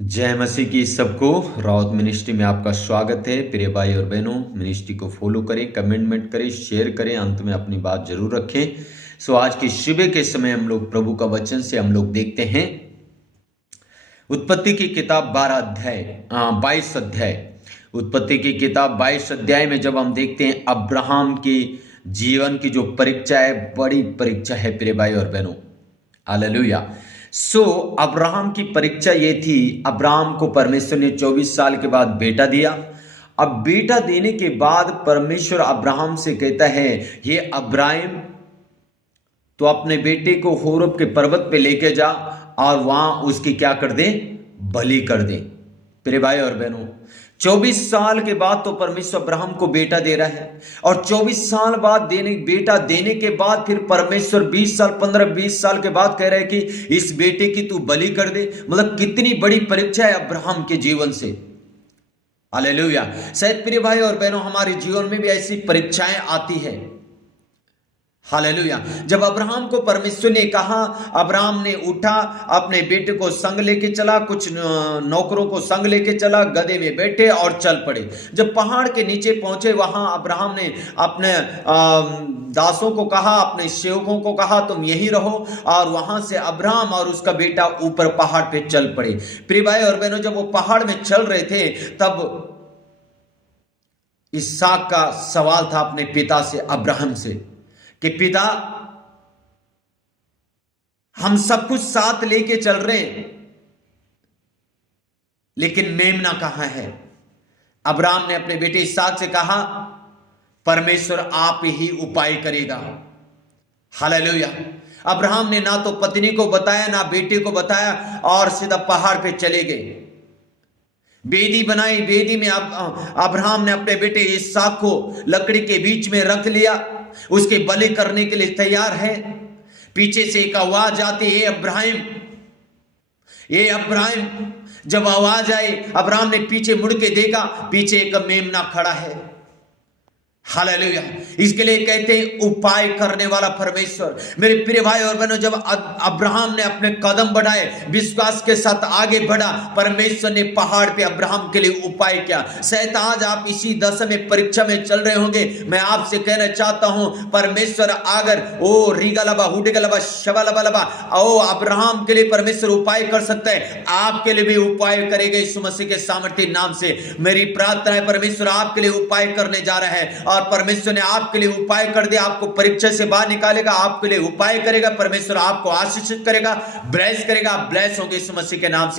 जय मसीह की सबको रावत मिनिस्ट्री में आपका स्वागत है। प्रिय भाई और बहनों, मिनिस्ट्री को फॉलो करें, कमेंटमेंट करें, शेयर करें, अंत में अपनी बात जरूर रखें। आज की सुबह के समय हम लोग प्रभु का वचन से हम लोग देखते हैं उत्पत्ति की किताब 22 अध्याय। उत्पत्ति की किताब 22 अध्याय में जब हम देखते हैं अब्राहम की जीवन की जो परीक्षा है, बड़ी परीक्षा है प्रिय भाई और बहनों। हालेलुया। अब्राहम की परीक्षा ये थी, अब्राहम को परमेश्वर ने 24 साल के बाद बेटा दिया। अब बेटा देने के बाद परमेश्वर अब्राहम से कहता है, ये अब्राहम तो अपने बेटे को होरेब के पर्वत पे लेके जा और वहां उसकी क्या कर दे, बलि कर दे। प्रिय भाई और बहनों, 24 साल के बाद तो परमेश्वर अब्राहम को बेटा दे रहा है, और 24 साल बाद बेटा देने के बाद फिर परमेश्वर 15-20 साल के बाद कह रहे हैं कि इस बेटे की तू बलि कर दे। मतलब कितनी बड़ी परीक्षा है अब्राहम के जीवन से। हालेलुया। शायद प्रिय भाई और बहनों, हमारे जीवन में भी ऐसी परीक्षाएं आती है। हालेलुया। जब अब्राहम को परमेश्वर ने कहा, अब्राहम ने उठा, अपने बेटे को संग लेके चला, कुछ नौकरों को संग लेके चला, गधे में बैठे और चल पड़े। जब पहाड़ के नीचे पहुंचे, वहां अब्राहम ने अपने दासों को कहा, अपने सेवकों को कहा, तुम यहीं रहो। और वहां से अब्राहम और उसका बेटा ऊपर पहाड़ पे चल पड़े। प्रिय भाई और बहनों, जब वो पहाड़ में चल रहे थे तब इसहाक का सवाल था अपने पिता से, अब्राहम से, कि पिता, हम सब कुछ साथ लेके चल रहे हैं, लेकिन मेमना कहां है? अब्राहम ने अपने बेटे इसहाक से कहा, परमेश्वर आप ही उपाय करेगा। हालेलुया। अब्राहम ने ना तो पत्नी को बताया, ना बेटे को बताया, और सीधा पहाड़ पे चले गए। बेदी बनाई। बेदी में अब्राहम ने अपने बेटे इसहाक को लकड़ी के बीच में रख लिया, उसके बलि करने के लिए तैयार है। पीछे से एक आवाज आती है, अब्राहम, ये अब्राहम। जब आवाज आई, अब्राहम ने पीछे मुड़ के देखा, पीछे एक मेमना खड़ा है। हालेलुया। इसके लिए कहते हैं उपाय करने वाला परमेश्वर। मेरे प्रिय भाई और बहनों, जब अब्राहम ने अपने कदम बढ़ाए, विश्वास के साथ आगे बढ़ा, परमेश्वर ने पहाड़ पे अब्राहम के लिए उपाय किया। शायद आज आप इसी दशा में, परीक्षा में चल रहे होंगे। मैं आपसे कहना चाहता हूं, परमेश्वर अगर ओ रीगलबा हुडगलबा शबलबलबा ओ अब्राहम के लिए परमेश्वर उपाय कर सकता है, आपके लिए भी उपाय करेगा यीशु मसीह के सामर्थ्य नाम से। मेरी प्रार्थना है, परमेश्वर आपके लिए उपाय करने जा रहा है, और परमेश्वर ने आपके लिए उपाय कर दिया। आपको परीक्षा से बाहर निकालेगा, आपके लिए उपाय करेगा। परमेश्वर आपको आशीषित करेगा, ब्लेस करेगा। ब्लेस होंगे यीशु मसीह के नाम से।